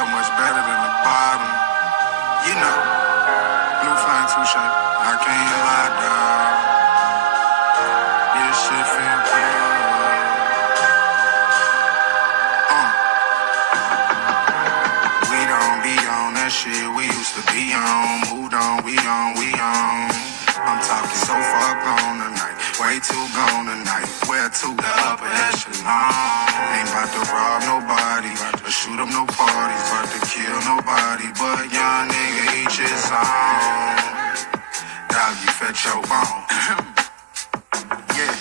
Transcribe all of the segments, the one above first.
so much better than the bottom. You know, blue flame touche. I can't lie, dog. This shit feel good. We don't be on that shit we used to be on. Moved on, we on. I'm talking so far gone tonight, way too gone tonight. Where to the upper echelon? Ain't about to rob nobody, to shoot up no parties, about to kill nobody. But young nigga, each his own. Dog, you fetch your bone. Yeah.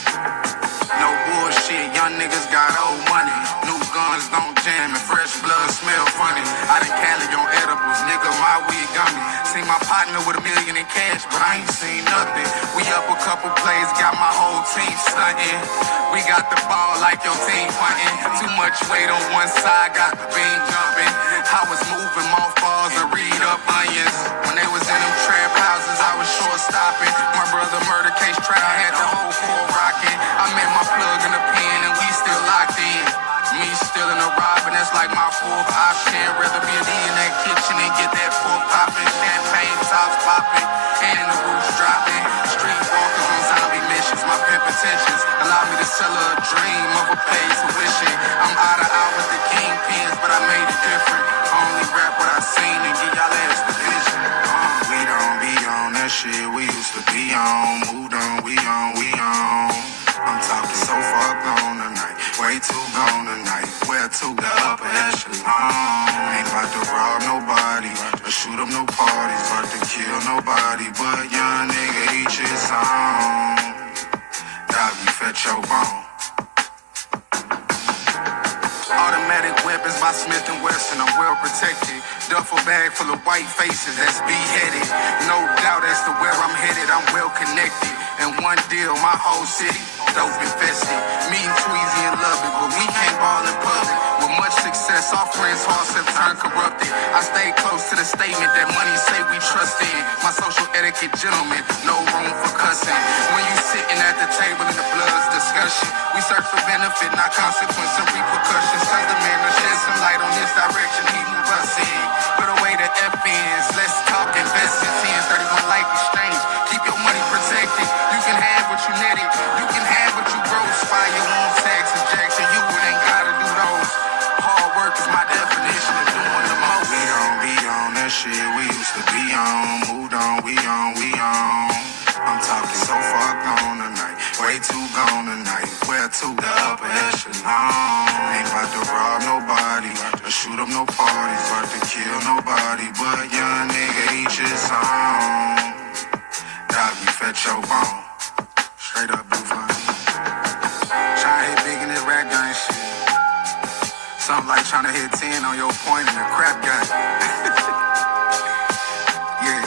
No bullshit, young niggas got old money. New guns don't jam and fresh blood smell funny. I done Cali on edibles, nigga, my weed gummy. Seen my partner with $1 million in cash, but I ain't seen nothing. We up a couple plays, got my whole team stunting. We got the ball like your team punting. Too much weight on one side, got the beam jumping. I was moving mothballs and read up onions. When they was in them trap houses, I was short stopping. My brother murder case trial had the whole floor rocking. I met my plug in the pen and we still locked in. Me still in the robbing, that's like my fourth option. Rather be a D in that kitchen and get that pork popping. Champagne tops popping and the roofs dropping. Street walkers on zombie missions. My pimp intentions allow me to sell a dream of a paid tuition. I'm out with the kingpins, but I made it different. Only rap what I seen and give y'all ass the vision. We don't be on that shit we used to be on. Moved on, we on. I'm talking so far gone tonight, way too gone tonight. Where to the upper echelon? Ain't about to rob nobody, to shoot up no parties, about to kill nobody. But young nigga, each his own. Dog, you fetch your bone. Automatic weapons by Smith & Wesson, I'm well protected. Duffel bag full of white faces, that's beheaded. No doubt as to where I'm headed, I'm well connected. And one deal, my whole city, dope infested. Me and Tweezy and Lubbock, but we can't ball in public. With much success, our friends' hearts have turned corrupted. I stay close to the statement that money say we trust in. My social etiquette, gentlemen, no room for cussing. When you sitting at the table in the blood's discussion, we search for benefit, not consequence and repercussions. Cause the man to shed some light on this direction, he move us in. Put away the FNs, let's talk investments. 1031 life exchange, keep your money protected. You can have what you netted, you can have what you gross. Fire your own tax injection, you ain't gotta do those. Hard work is my definition of doing the most. We don't be on that shit we used to be on. Moved on, we on. I'm talking so far gone tonight, way too gone tonight. Where to the upper echelon? Ain't about to rob nobody, to shoot up no parties, about to kill nobody. But young nigga, each his own. Dog, you fetch your bone. Straight up blue flame. Tryna hit big in this rap game shit. Something like tryna hit 10 on your point in a crap game. Yeah.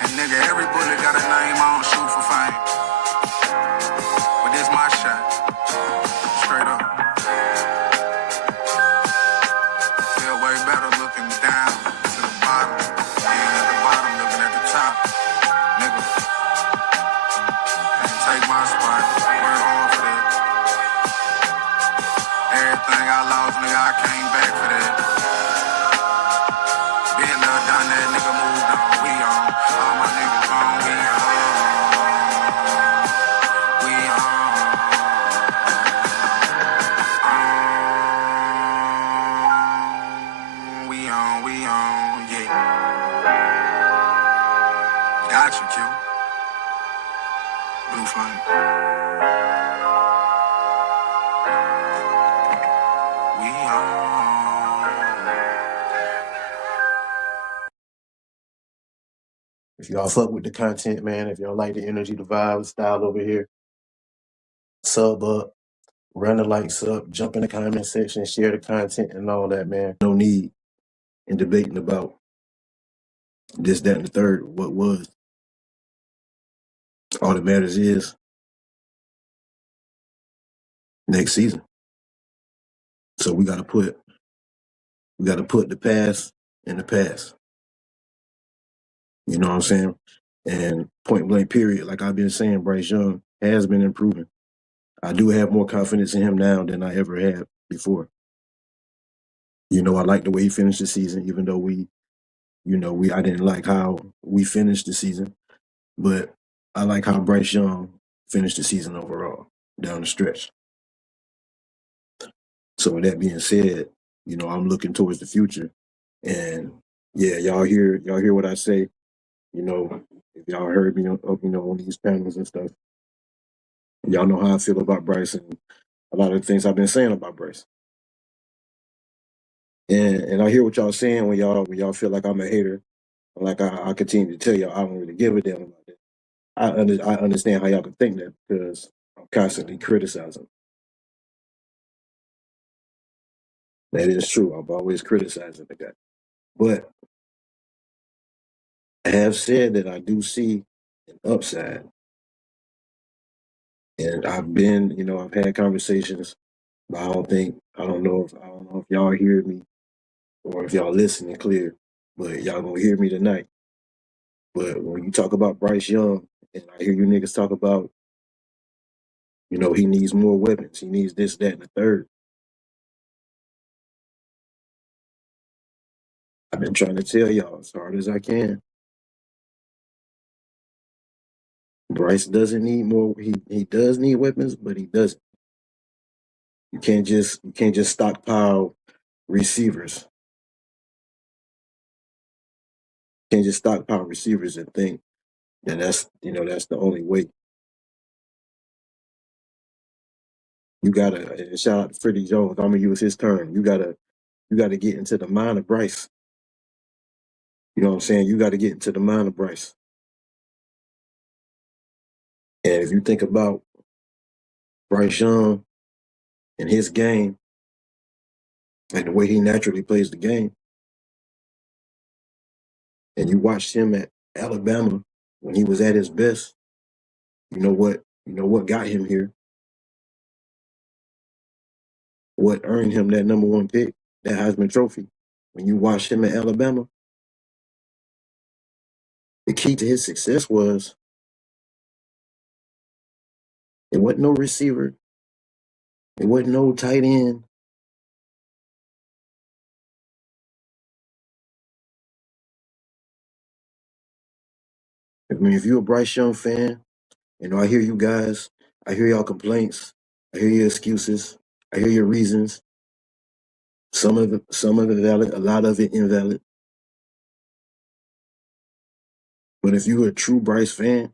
And nigga, every bullet got a name, I don't shoot for fame. But this my shot. Straight up. Feel way better looking down to the bottom. Being at the bottom, looking at the top. Nigga. Can't take my spot. Work hard for that. Everything I lost, nigga, I came back for that. Been there, done that, nigga, moved on. We on. All my niggas on. We on. We on, yeah. Got you, Q. Blue flame. We on. If y'all fuck with the content, man, if y'all like the energy, the vibe, the style over here, sub up, run the likes up, jump in the comment section, share the content and all that, man. No need in debating about this, that, and the third, what was. All that matters is next season. So we gotta put the past in the past. You know what I'm saying? And point blank period, like I've been saying, Bryce Young has been improving. I do have more confidence in him now than I ever had before. I like the way he finished the season, even though I didn't like how we finished the season, but I like how Bryce Young finished the season overall down the stretch. So with that being said, I'm looking towards the future, and yeah, y'all hear what I say. If y'all heard me on these panels and stuff, y'all know how I feel about Bryce and a lot of the things I've been saying about Bryce. And I hear what y'all saying when y'all feel like I'm a hater. Like I continue to tell y'all I don't really give a damn about that. I understand how y'all can think that because I'm constantly criticizing. That is true. I'm always criticizing the guy. But I have said that I do see an upside. And I've had conversations, but I don't know if y'all hear me or if y'all listening clear, but y'all gonna hear me tonight. But when you talk about Bryce Young, and I hear you niggas talk about, he needs more weapons. He needs this, that, and the third. I've been trying to tell y'all as hard as I can. Bryce doesn't need more. He does need weapons, but he doesn't. You can't just stockpile receivers. You can't just stockpile receivers and think that that's the only way. You gotta and shout out to Freddie Jones. I'm gonna use his term. You gotta get into the mind of Bryce. You know what I'm saying? You gotta get into the mind of Bryce. And if you think about Bryce Young and his game, like the way he naturally plays the game, and you watched him at Alabama when he was at his best, you know what got him here, what earned him that number one pick, that Heisman Trophy. When you watched him at Alabama, the key to his success was it wasn't no receiver, it wasn't no tight end. I mean, if you're a Bryce Young fan, I hear you guys, I hear y'all complaints, I hear your excuses, I hear your reasons. Some of it valid, a lot of it invalid. But if you're a true Bryce fan,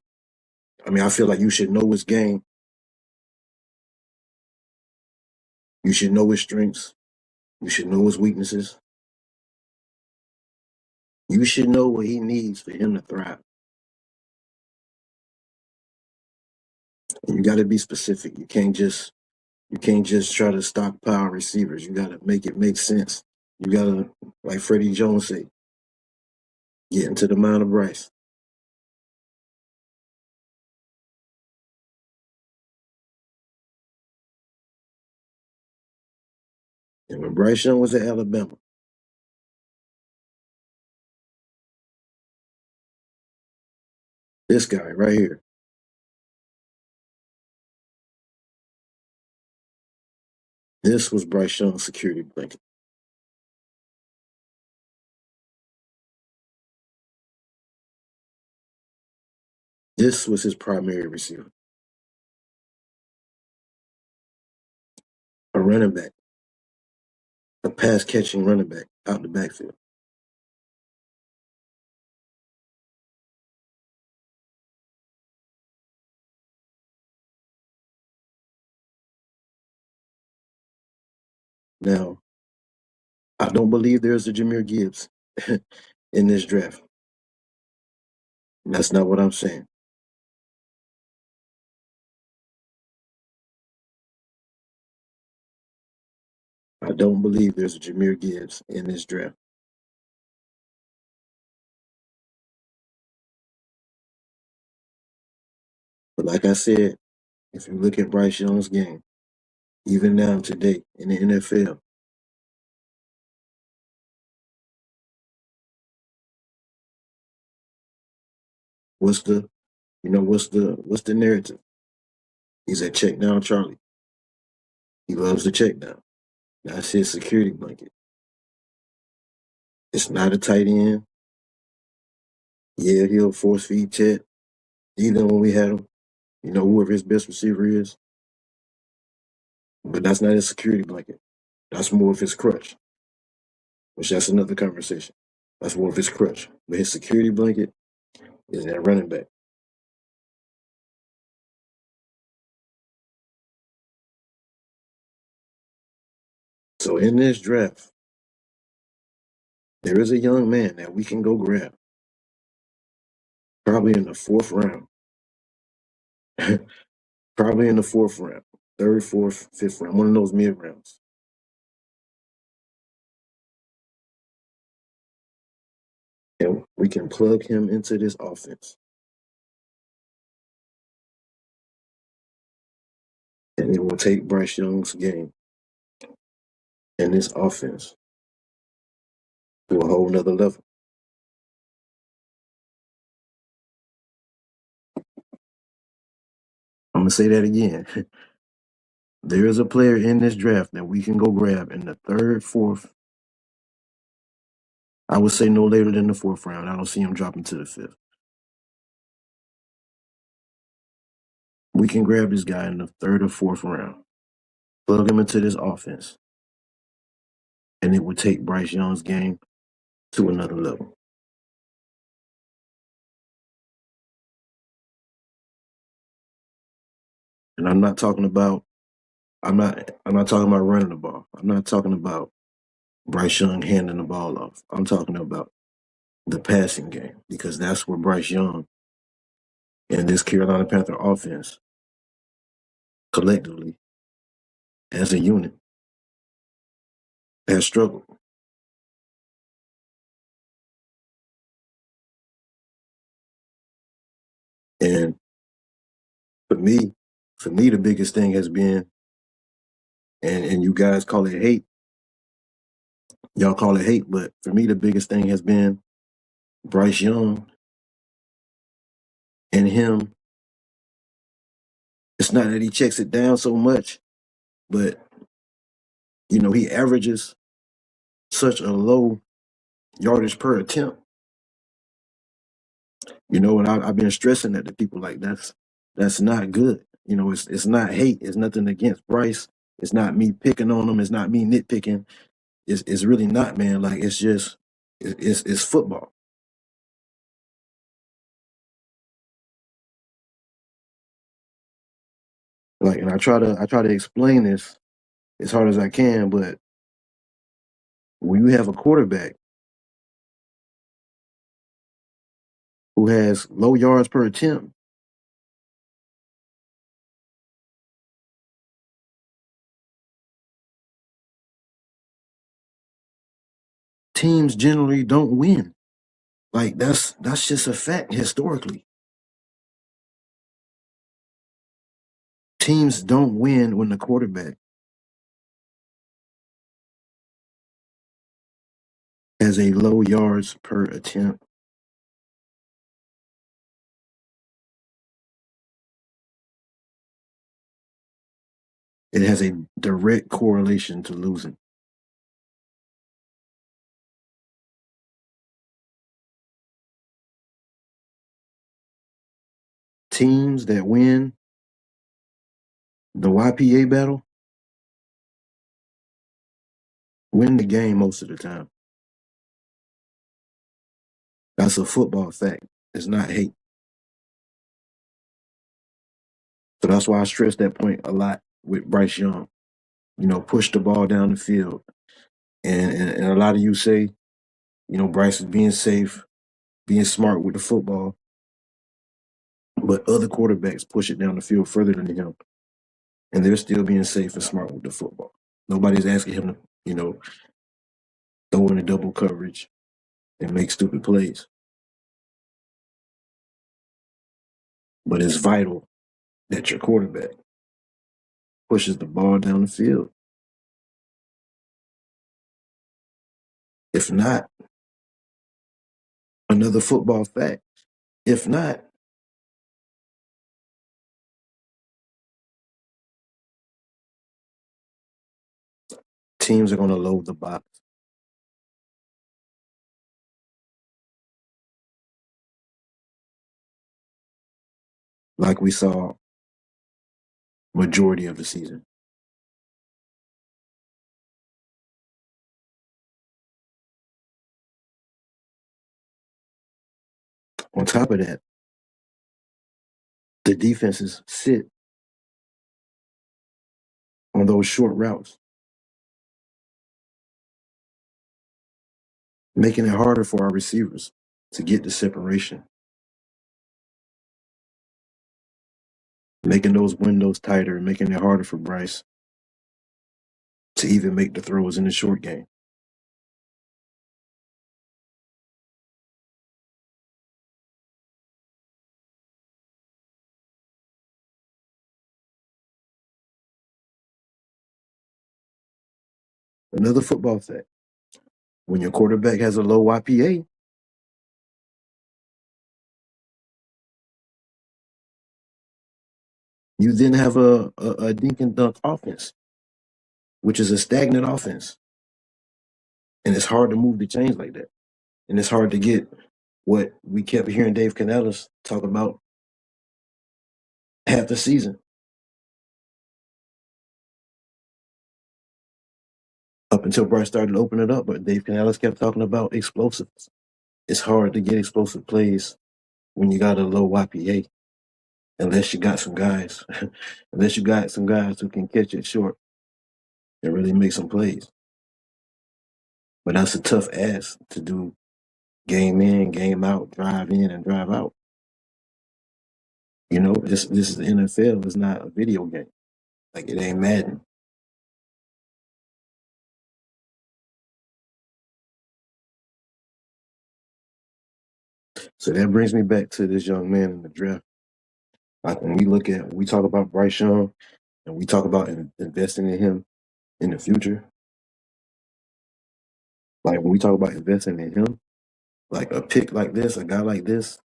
I mean, I feel like you should know his game. You should know his strengths. You should know his weaknesses. You should know what he needs for him to thrive. And you got to be specific. You can't just try to stockpile receivers. You got to make it make sense. You got to, like Freddie Jones say, get into the mind of Bryce. And when Bryce Young was at Alabama, this guy right here, this was Bryce Young's security blanket. This was his primary receiver, a running back, a pass catching running back out the backfield. Now, I don't believe there's a Jameer Gibbs in this draft. That's not what I'm saying. I don't believe there's a Jameer Gibbs in this draft. But like I said, if you look at Bryce Young's game, even now today in the NFL, what's the what's the narrative? He's a check down Charlie. He loves the check down. That's his security blanket. It's not a tight end. Yeah, he'll force feed Chet. Even when we had him, whoever his best receiver is. But that's not his security blanket. That's more of his crutch, which that's another conversation. That's more of his crutch. But his security blanket is that running back. So in this draft, there is a young man that we can go grab, probably in the fourth round. Probably in the fourth round, third, fourth, fifth round, one of those mid rounds. And we can plug him into this offense. And it will take Bryce Young's game and this offense to a whole nother level. I'm gonna say that again. There is a player in this draft that we can go grab in the third, fourth. I would say no later than the fourth round. I don't see him dropping to the fifth. We can grab this guy in the third or fourth round, plug him into this offense, and it would take Bryce Young's game to another level. And I'm not talking about running the ball. I'm not talking about Bryce Young handing the ball off. I'm talking about the passing game because that's where Bryce Young and this Carolina Panther offense collectively as a unit has struggled. And for me, the biggest thing has been, and you guys call it hate, y'all call it hate, but for me, the biggest thing has been Bryce Young and him. It's not that he checks it down so much, but he averages such a low yardage per attempt. And I've been stressing that to people like that's not good. It's not hate. It's nothing against Bryce. It's not me picking on him. It's not me nitpicking. It's really not, man. Like it's just it's football. Like, and I try to explain this as hard as I can, but when you have a quarterback who has low yards per attempt, teams generally don't win. Like that's just a fact historically. Teams don't win when the quarterback has a low yards per attempt. It has a direct correlation to losing. Teams that win the YPA battle win the game most of the time. That's a football fact. It's not hate. So that's why I stress that point a lot with Bryce Young. Push the ball down the field. And a lot of you say, Bryce is being safe, being smart with the football, but other quarterbacks push it down the field further than him, and they're still being safe and smart with the football. Nobody's asking him to, throw in a double coverage and make stupid plays. But it's vital that your quarterback pushes the ball down the field. If not, another football fact. If not, teams are going to load the box. like we saw majority of the season. On top of that, the defenses sit on those short routes, making it harder for our receivers to get the separation, making those windows tighter, making it harder for Bryce to even make the throws in the short game. Another football fact: when your quarterback has a low YPA, you then have a dink and dunk offense, which is a stagnant offense. And it's hard to move the chains like that. And it's hard to get what we kept hearing Dave Canellis talk about half the season. Up until Bryce started to open it up, but Dave Canellis kept talking about explosives. It's hard to get explosive plays when you got a low YPA, unless you got some guys, unless you got some guys who can catch it short and really make some plays. But that's a tough ask to do game in, game out, drive in and drive out. You know, this is the NFL. It's not a video game. Like it ain't Madden. So that brings me back to this young man in the draft. Like when we talk about Bryce Young and we talk about investing in him in the future. Like when we talk about investing in him, like a pick like this, a guy like this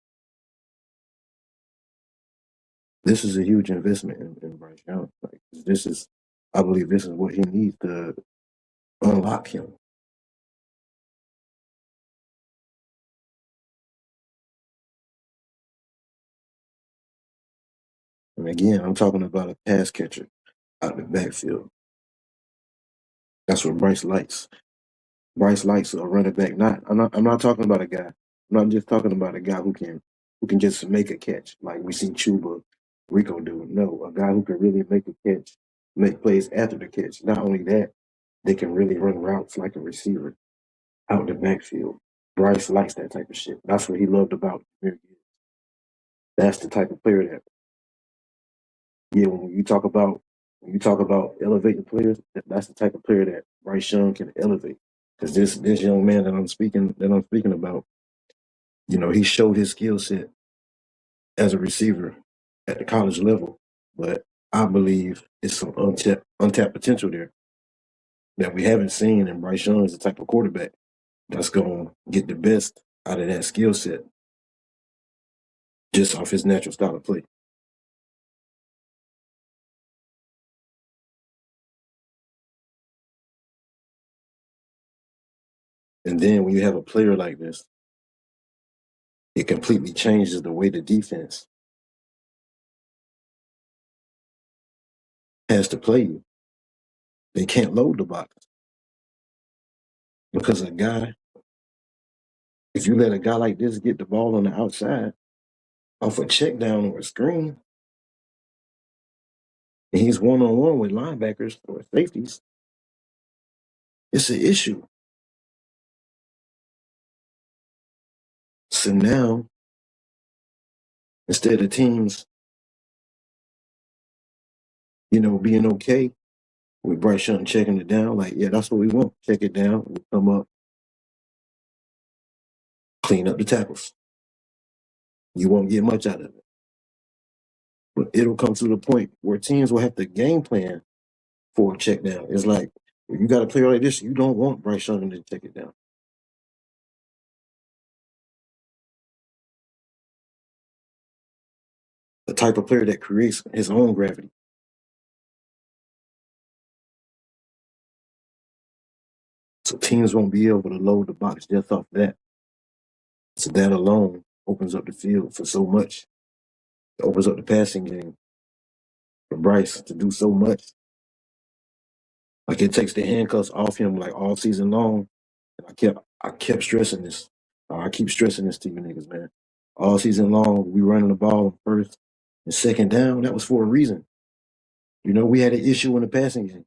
is a huge investment in Bryce Young. Like I believe this is what he needs to unlock him. And again, I'm talking about a pass catcher out the backfield. That's what Bryce likes. Bryce likes a running back. I'm not talking about a guy. I'm not just talking about a guy who can just make a catch like we see Chuba Rico do. No, a guy who can really make a catch, make plays after the catch. Not only that, they can really run routes like a receiver out the backfield. Bryce likes that type of shit. That's what he loved about him. That's the type of player that when you talk about elevating players, that's the type of player that Bryce Young can elevate. Because this young man that I'm speaking about, you know, he showed his skill set as a receiver at the college level, but I believe it's some untapped potential there that we haven't seen. And Bryce Young is the type of quarterback that's going to get the best out of that skill set just off his natural style of play. And then when you have a player like this, it completely changes the way the defense has to play you. They can't load the box because if you let a guy like this get the ball on the outside off a check down or a screen, and he's one-on-one with linebackers or safeties, it's an issue. So now, instead of teams, you know, being okay with Bryce Young checking it down, like, yeah, that's what we want. Check it down. We'll come up, clean up the tackles. You won't get much out of it. But it'll come to the point where teams will have to game plan for a check down. It's like, if you got a player like this, you don't want Bryce Young to check it down. The type of player that creates his own gravity. So teams won't be able to load the box just off that. So that alone opens up the field for so much. It opens up the passing game for Bryce to do so much. Like it takes the handcuffs off him like all season long. And I kept stressing this. I keep stressing this to you niggas, man. All season long, we running the ball on first and second down. That was for a reason. You know, we had an issue in the passing game.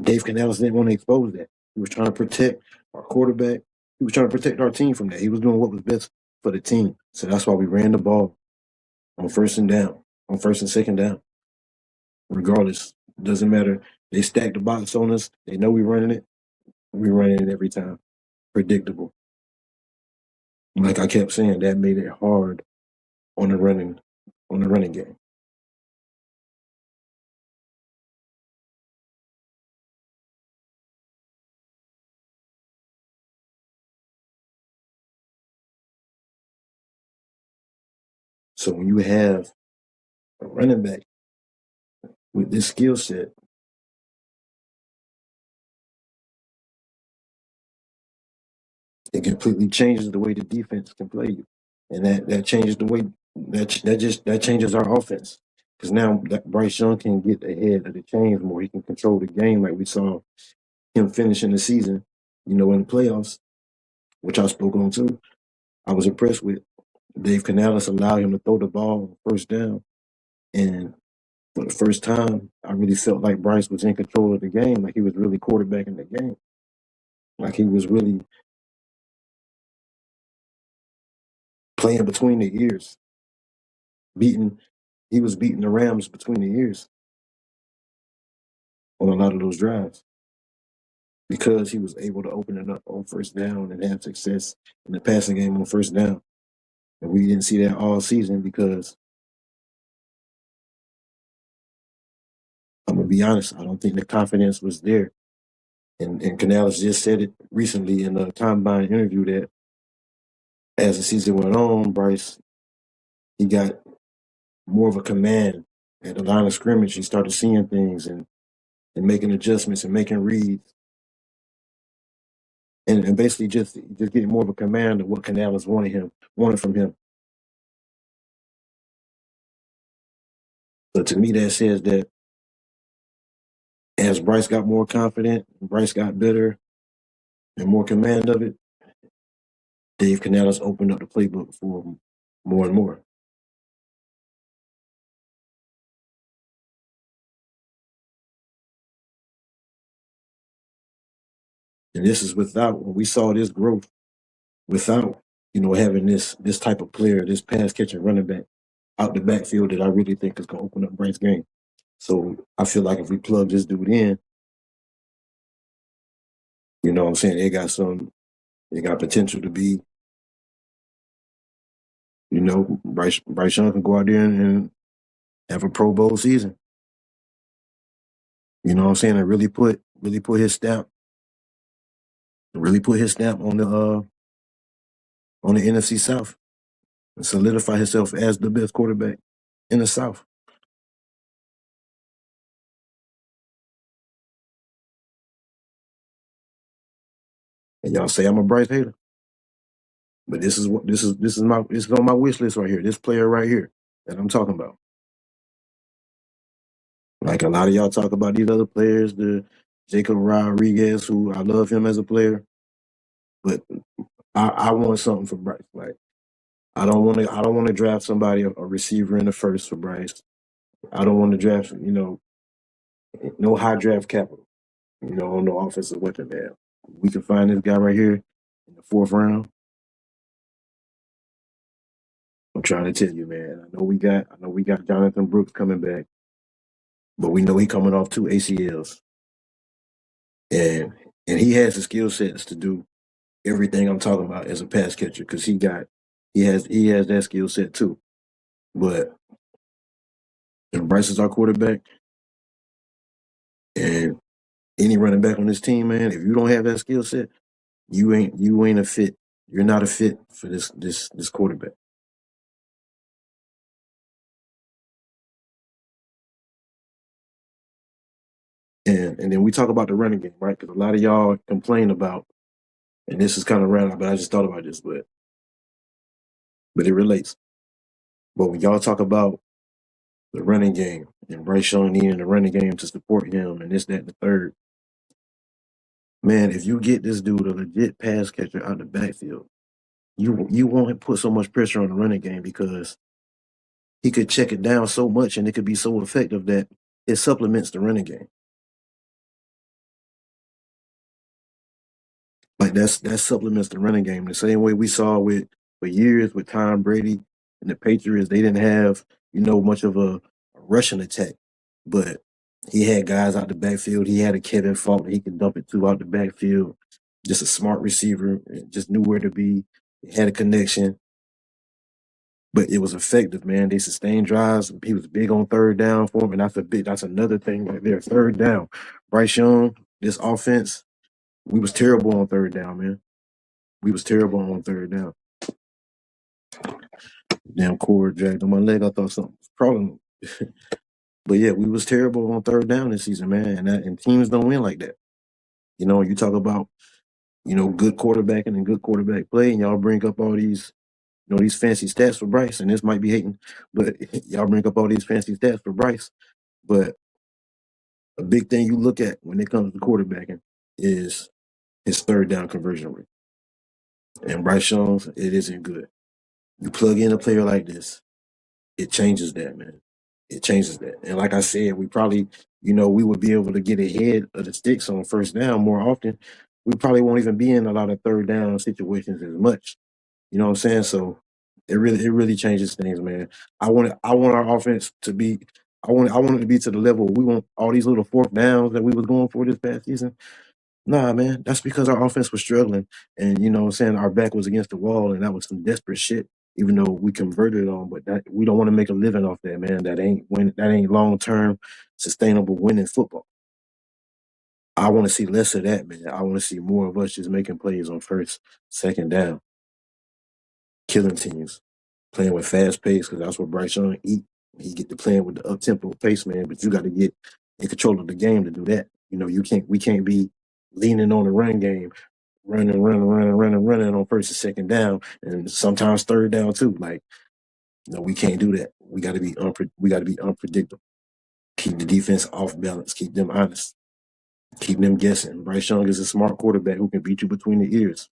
Dave Canales didn't want to expose that. He was trying to protect our quarterback. He was trying to protect our team from that. He was doing what was best for the team. So that's why we ran the ball on first and down, on first and second down. Regardless, doesn't matter. They stacked the box on us. They know we're running it. We're running it every time. Predictable. Like I kept saying, that made it hard on the running game. So when you have a running back with this skill set, it completely changes the way the defense can play you, and that changes the way that changes our offense. Because now that Bryce Young can get ahead of the chains more, he can control the game like we saw him finishing the season. You know, in the playoffs, which I spoke on too. I was impressed with Dave Canales allowed him to throw the ball on first down, and for the first time, I really felt like Bryce was in control of the game, like he was really quarterbacking the game, like he was really playing between the ears, beating. He was beating the Rams between the ears on a lot of those drives because he was able to open it up on first down and have success in the passing game on first down. And we didn't see that all season because I'm gonna be honest, I don't think the confidence was there. And Canales just said it recently in a combine interview that as the season went on, Bryce he got more of a command at the line of scrimmage. He started seeing things and making adjustments and making reads and basically just getting more of a command of what Canales wanted from him. So to me, that says that as Bryce got more confident, Bryce got better and more command of it, Dave Canales opened up the playbook for him more and more. And this is without when we saw this growth without, having this type of player, this pass catching running back out the backfield that I really think is gonna open up Bryce's game. So I feel like if we plug this dude in, you know what I'm saying, it got potential to be, Bryce Young can go out there and have a Pro Bowl season. You know what I'm saying? And really put his stamp on the NFC South and solidify himself as the best quarterback in the South. And y'all say I'm a Bryce hater, but this is on my wish list right here. This player right here that I'm talking about. Like a lot of y'all talk about these other players, the Jacob Rodriguez, who I love him as a player, but I want something for Bryce. Like I don't want to draft somebody a receiver in the first for Bryce. I don't want to draft no high draft capital. On the offensive weapon man. We can find this guy right here in the fourth round. I'm trying to tell you, man. I know we got Jonathan Brooks coming back, but we know he coming off 2 ACLs, and he has the skill sets to do everything I'm talking about as a pass catcher because he has that skill set too. But if Bryce is our quarterback and any running back on this team, man, if you don't have that skill set, you ain't a fit. You're not a fit for this quarterback. And then we talk about the running game, right? Because a lot of y'all complain about, and this is kind of random, but I just thought about this, but it relates. But when y'all talk about the running game and Bryce Young needing the running game to support him and this, that, and the third, man, if you get this dude a legit pass catcher out the backfield, you won't put so much pressure on the running game because he could check it down so much and it could be so effective that it supplements the running game. Like that supplements the running game the same way we saw with for years with Tom Brady and the Patriots. They didn't have much of a rushing attack, but he had guys out the backfield. He had a Kevin Faulk that he could dump it to out the backfield. Just a smart receiver, just knew where to be. Had a connection, but it was effective, man. They sustained drives. He was big on third down for him, and that's another thing right there. Third down, Bryce Young, this offense, we was terrible on third down, man. We was terrible on third down. Damn cord dragged on my leg. I thought something was a problem. But yeah, we was terrible on third down this season, man. And teams don't win like that. You talk about, good quarterbacking and good quarterback play, and y'all bring up all these, these fancy stats for Bryce, and this might be hating, but y'all bring up all these fancy stats for Bryce. But a big thing you look at when it comes to quarterbacking is his third down conversion rate. And Bryce Young, it isn't good. You plug in a player like this, it changes that, man. It changes that. And like I said, we probably, we would be able to get ahead of the sticks on first down more often. We probably won't even be in a lot of third down situations as much. You know what I'm saying? So it really changes things, man. I want our offense to be I want it to be to the level we want all these little fourth downs that we was going for this past season. Nah, man, that's because our offense was struggling, and what I'm saying, our back was against the wall, and that was some desperate shit. Even though we converted on, but that we don't want to make a living off that, man. That ain't long term sustainable winning football. I want to see less of that, man. I want to see more of us just making plays on first, second down, killing teams, playing with fast pace because that's what Bryce Young eat. He get to playing with the up tempo pace, man. But you got to get in control of the game to do that. We can't be leaning on the run game, running on first and second down, and sometimes third down too. Like, no, we can't do that. We got to be unpredictable. Keep the defense off balance. Keep them honest. Keep them guessing. Bryce Young is a smart quarterback who can beat you between the ears.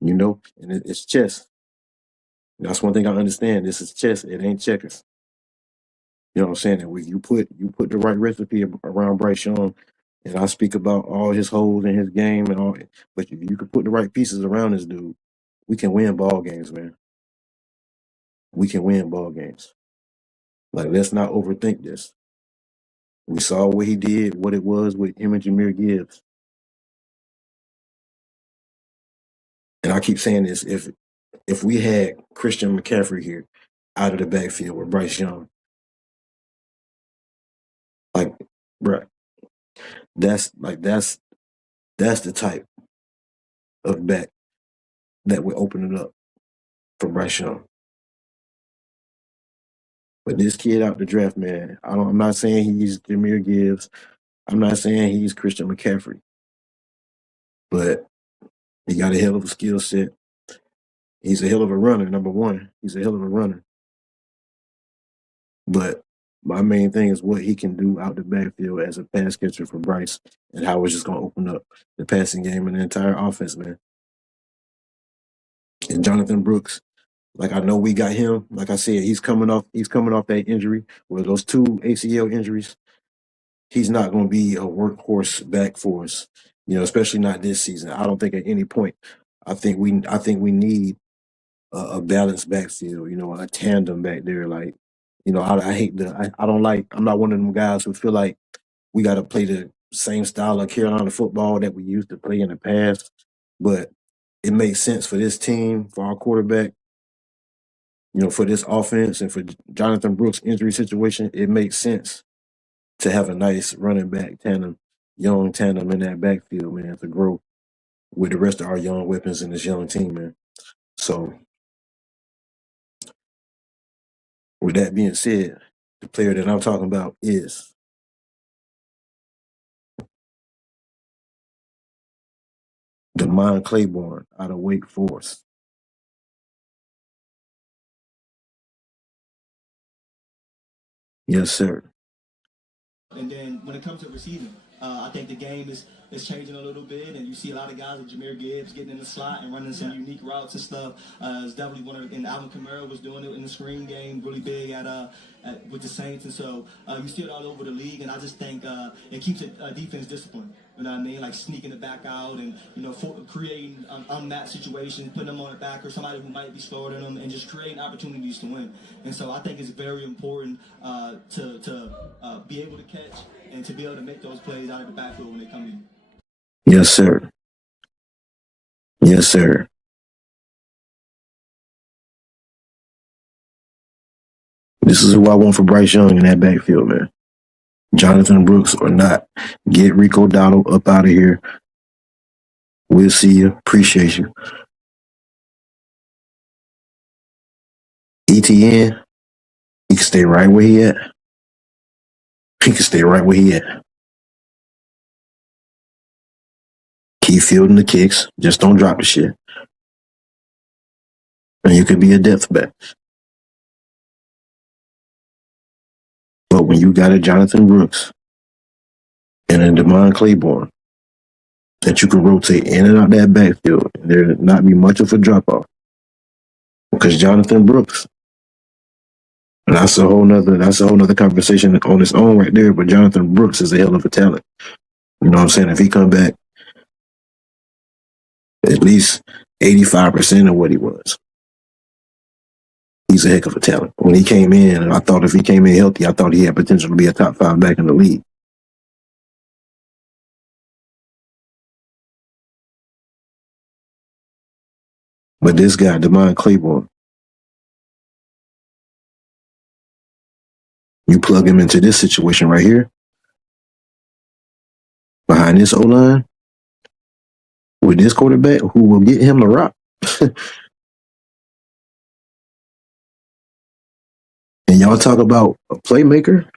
And it's chess. That's one thing I understand. This is chess. It ain't checkers. You know what I'm saying? And when you put the right recipe around Bryce Young, and I speak about all his holes in his game and all, but if you can put the right pieces around this dude, we can win ball games, man. We can win ball games. Like, let's not overthink this. We saw what he did, what it was with him and Jameer Gibbs. And I keep saying this: if we had Christian McCaffrey here out of the backfield with Bryce Young, like, bruh, that's the type of back that would open it up for Bryce Young. But this kid out the draft, man, I'm not saying he's Jameer Gibbs. I'm not saying he's Christian McCaffrey, but he got a hell of a skill set. He's a hell of a runner, number one. He's a hell of a runner. But my main thing is what he can do out the backfield as a pass catcher for Bryce and how it's just going to open up the passing game and the entire offense, man. And Jonathan Brooks, like, I know we got him. Like I said, he's coming off that injury, or those two ACL injuries. He's not going to be a workhorse back for us, especially not this season. I don't think at any point. I think we need a balanced backfield, a tandem back there. Like, I hate I don't like. I'm not one of them guys who feel like we got to play the same style of Carolina football that we used to play in the past. But it makes sense for this team, for our quarterback, for this offense, and for Jonathan Brooks' injury situation. It makes sense to have a nice running back tandem, young tandem in that backfield, man, to grow with the rest of our young weapons in this young team, man. So, with that being said, the player that I'm talking about is Demond Claiborne out of Wake Forest. Yes, sir. And then when it comes to receiving, I think the game is changing a little bit, and you see a lot of guys like Jameer Gibbs getting in the slot and running some unique routes and stuff. It's definitely one of, and Alvin Kamara was doing it in the screen game, really big with the Saints, and so you see it all over the league. And I just think it keeps a defense disciplined. You know what I mean? Like sneaking it back out and, creating unmatched situations, putting them on the back or somebody who might be slower than them and just creating opportunities to win. And so I think it's very important to be able to catch and to be able to make those plays out of the backfield when they come in. Yes, sir. Yes, sir. This is who I want for Bryce Young in that backfield, man. Jonathan Brooks or not. Get Rico Dowdle up out of here. We'll see you. Appreciate you. ETN, he can stay right where he at. He can stay right where he at. Keep fielding the kicks. Just don't drop the shit. And you could be a depth back. But when you got a Jonathan Brooks and a Demond Claiborne that you can rotate in and out that backfield, and there not be much of a drop off. Because Jonathan Brooks, and that's a whole nother conversation on its own right there. But Jonathan Brooks is a hell of a talent. You know what I'm saying? If he come back at least 85% of what he was, he's a heck of a talent. When he came in, I thought if he came in healthy, I thought he had potential to be a top 5 back in the league. But this guy, Demond Claiborne, you plug him into this situation right here, behind this O-line, with this quarterback who will get him the rock. And y'all talk about a playmaker?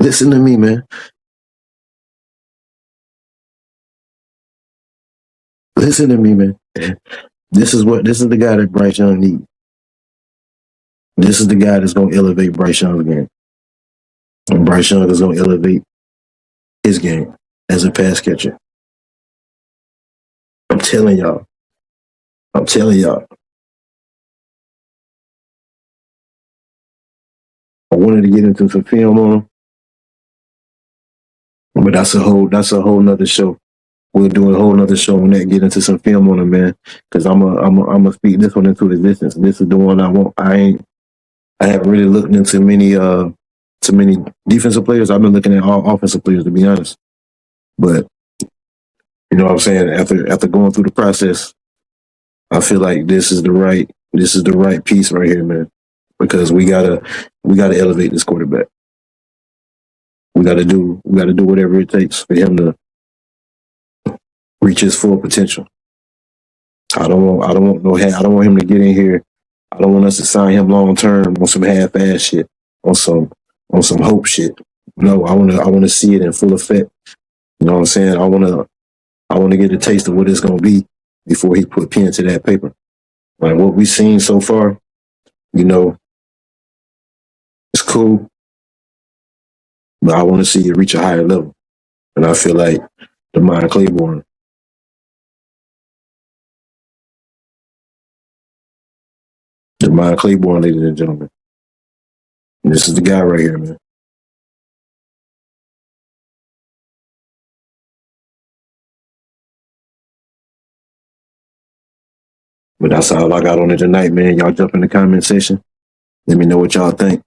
Listen to me, man. Listen to me, man. This is the guy that Bryce Young needs. This is the guy that's going to elevate Bryce Young's game. And Bryce Young is going to elevate his game as a pass catcher. I'm telling y'all. I wanted to get into some film on him, but that's a whole nother show. We'll do a whole nother show on that. Get into some film on him, man. Because I'm a speak this one into existence. This is the one I want. I haven't really looked into many defensive players. I've been looking at all offensive players, to be honest. But you know what I'm saying? After going through the process, I feel like this is the right piece right here, man. Because we gotta elevate this quarterback. We gotta do whatever it takes for him to reach his full potential. I don't want him to get in here. I don't want us to sign him long term on some half-ass shit, on some hope shit. No, I want to see it in full effect. You know what I'm saying? I want to get a taste of what it's gonna be before he put pen to that paper. Like what we've seen so far, it's cool, but I want to see it reach a higher level. And I feel like Demond Claiborne, ladies and gentlemen, and this is the guy right here, man. But that's all I got on it tonight, man. Y'all jump in the comment section. Let me know what y'all think.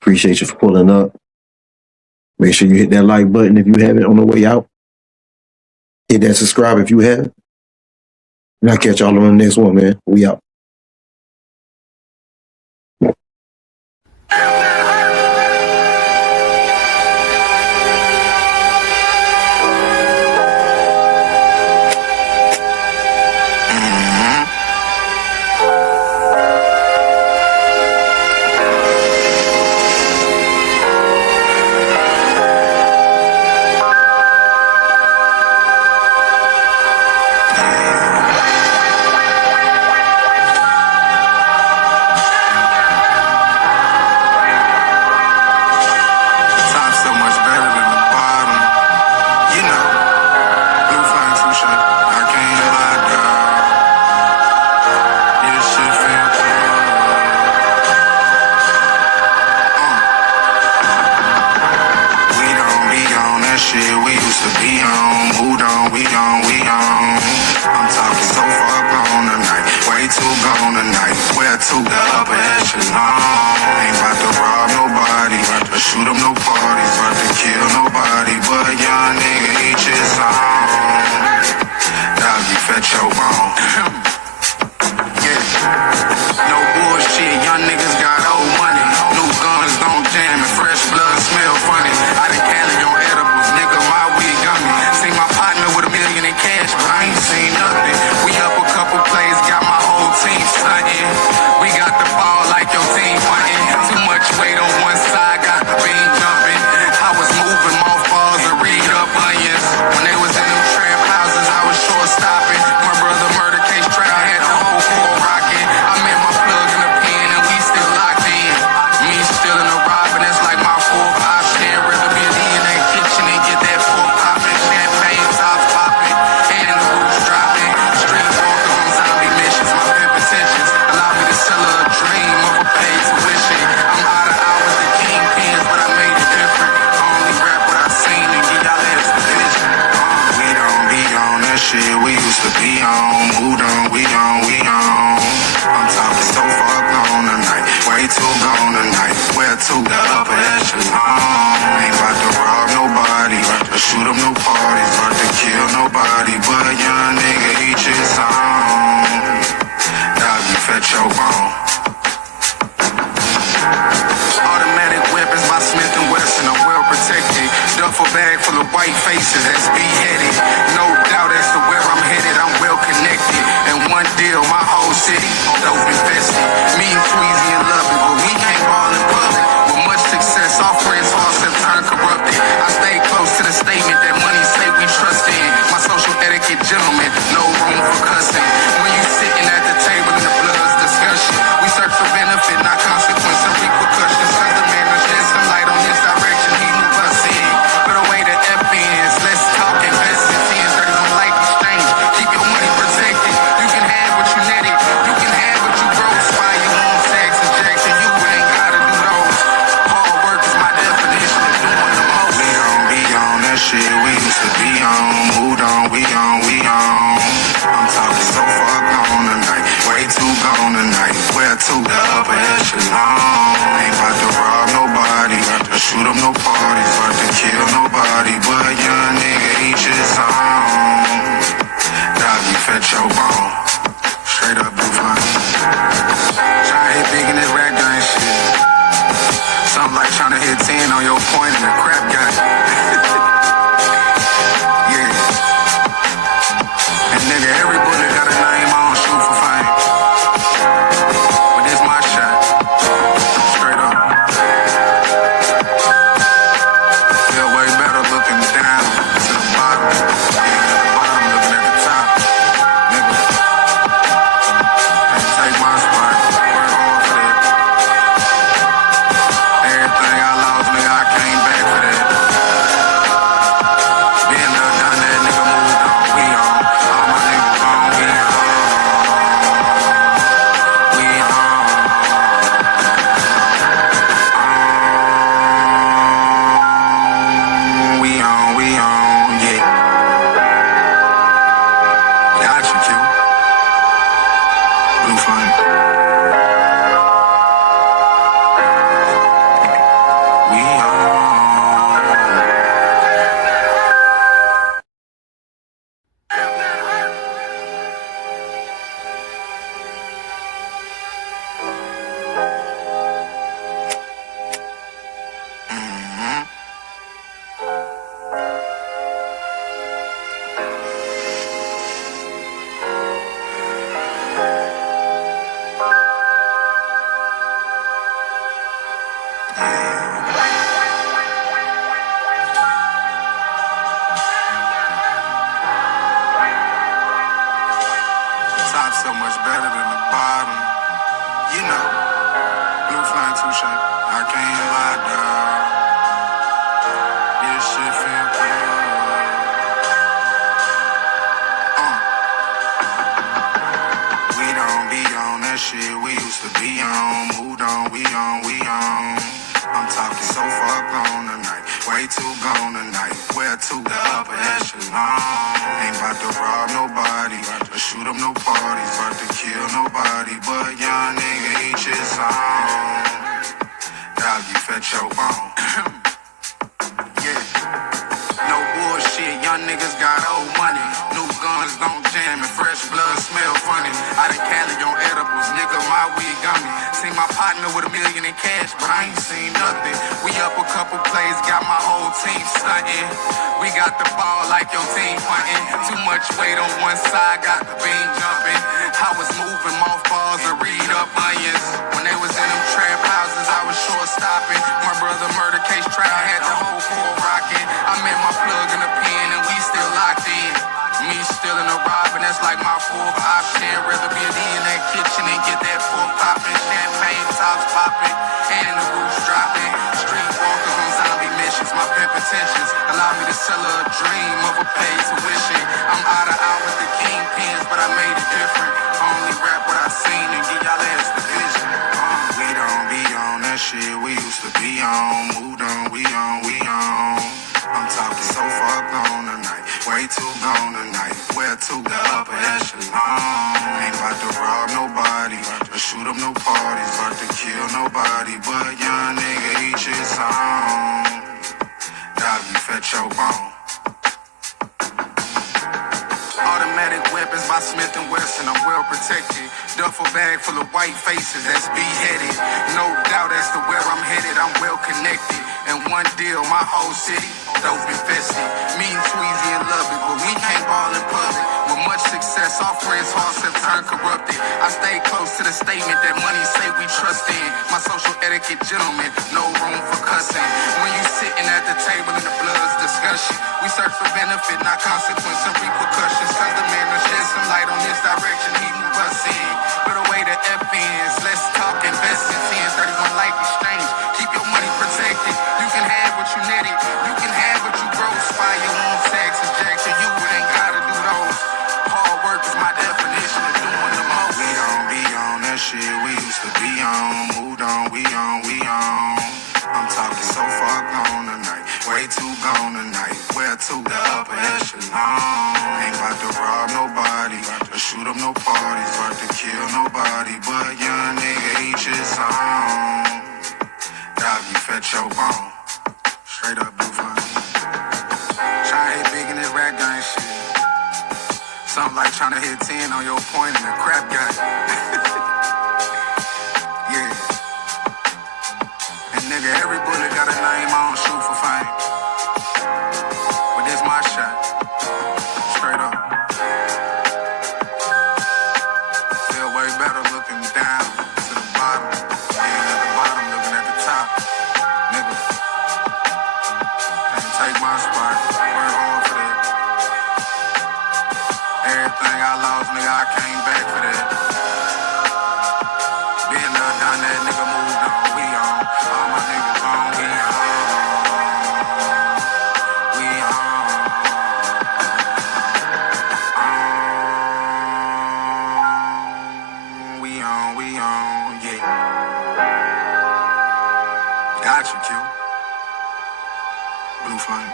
Appreciate you for pulling up. Make sure you hit that like button if you haven't on the way out. Hit that subscribe if you haven't. And I'll catch y'all on the next one, man. We out. gone tonight. Where to? The upper echelon. Ain't about to rob nobody, or shoot up no parties, about to kill nobody. But young nigga, each his own. Dog, you fetch your bone. Automatic weapons by Smith & Wesson, I'm well protected. Duffel bag full of white faces that's beheaded. No doubt as to where I'm headed, I'm well connected. And one deal, my whole city, dope infested. Me and Tweezy and Love it, but we can't ball in public. With much success, our friends all have turned corrupted. I stay close to the statement that money say we trust in. My social etiquette gentleman, no room for cussing. When you sitting at the table in the blood's discussion, we search for benefit, not consequence and repercussions. Cause the man that sheds some light on this direction, he move us in. Put away the F-ins, let's talk invest in 1031 life exchange. Keep your money protected. You can have what you netted. You can have what you gross. Buy your own sex injection. You ain't gotta do those. Hard work is my definition of doing the most. We don't be on that shit we used to be on. Moved on, we on, we on. I'm talking so far gone tonight. Way too gone tonight. Where to? The upper echelon. Ain't about to rob nobody, or shoot up no parties, about to kill nobody. But young nigga, each his own. Dog, you fetch your bone. Straight up blue flame. Tryna hit big in this rap game shit. Something like tryna hit 10 on your point in a crap game. Yeah. And nigga, every bullet got a name on, shoot for fame. But this my shot. Straight up. Feel way better looking down to the bottom. Yeah, at the bottom looking at the top. Nigga. Take my spot. Work hard for that. Everything I lost, nigga, I came back for that. Been there, done that, nigga, moved on. We on. All my niggas gone, we on. We on. We on, yeah. Got you, Q. Blue flame. We on. Top so much better than the bottom. You know, blue flying too shape. I can't lie, dog. This shit feel good. We don't be on that shit we used to be on. Moved on, we on, we on. I'm talking so far gone tonight. Way too gone tonight. Where to? The upper echelon. Ain't about to rob nobody, or shoot up no parties, about to kill nobody. But young nigga, each his own. Dog, you fetch your bone. Yeah. No bullshit, young niggas got old money. New guns don't jam and fresh blood smell funny. I done Cali on edibles, nigga, my weed gummy. Seen my partner with $1 million in cash, but I ain't seen nothing. We up a couple plays, got my whole team stunting. We got the ball like your team punting. Too much weight on one side, got the beam jumping. I was moving mothballs and read up onions. When they was in them trap houses, I was short stopping. My brother murder case trial had the whole court rocking. I met my plug in the pen and we still locked in. Me still in the robbing, that's like my fourth option. Rather be in that kitchen and get that fork popping. Champagne tops popping and the roofs dropping. Street walkers on zombie missions. My pimp intentions allow me to sell her a dream of a paid tuition. I'm out with the kingpins, but I made it different. Only rap what I seen and give y'all ass the vision. We don't be on that shit we used to be on. Moved on, we on, we on. I'm talking so far gone tonight. Way too gone tonight. Where to the upper echelon? Ain't about to rob nobody, or shoot up no parties, about to kill nobody. But young nigga, each his own. Doggy, fetch your bone. Automatic weapons by Smith & Wesson, I'm well protected. Duffel bag full of white faces that's beheaded. No doubt as to where I'm headed, I'm well connected. And one deal, my whole city, dope infested. Me and Tweezy and Lubbock, but we can't ball in public. With much success, our friends' hearts have turned corrupted. I stay close to the statement that money say we trust in. My social etiquette, gentlemen, no room for cussing. When you sitting at the table in the blood's discussion, we search for benefit, not consequence and repercussions. Cause the man will shed some light on this direction, he move us in. Put away the FNs, let's talk investments in 31 life exchange. Keep your money protected. You can have what you netted, you can have what you gross. Fire your own tax injection, you ain't gotta do those. Hard work is my definition of doing the most. We don't be on that shit we used to be on. Moved on, we on, we on. I'm talking so far gone tonight, way too gone tonight. Where to the upper echelon? Ain't about to rob nobody, or shoot up no parties, about to kill nobody. But young nigga, each his own. Doggy, fetch your bone. Straight up, blue fun. Tryna hit big in this rap game shit. Something like tryna hit 10 on your point in a crap game. Yeah. And nigga, every bullet got a name, I don't shoot for fame. But this my shot. Straight up. Feel way better looking down to the bottom. Being at the bottom, looking at the top. Nigga. Can't take my spot. Work hard for that. Everything I lost, nigga, I came back for that. Been there, done that, nigga, moved on. We on. All my niggas on. We on. We on. We on, yeah. Got you, Q. Blue flame.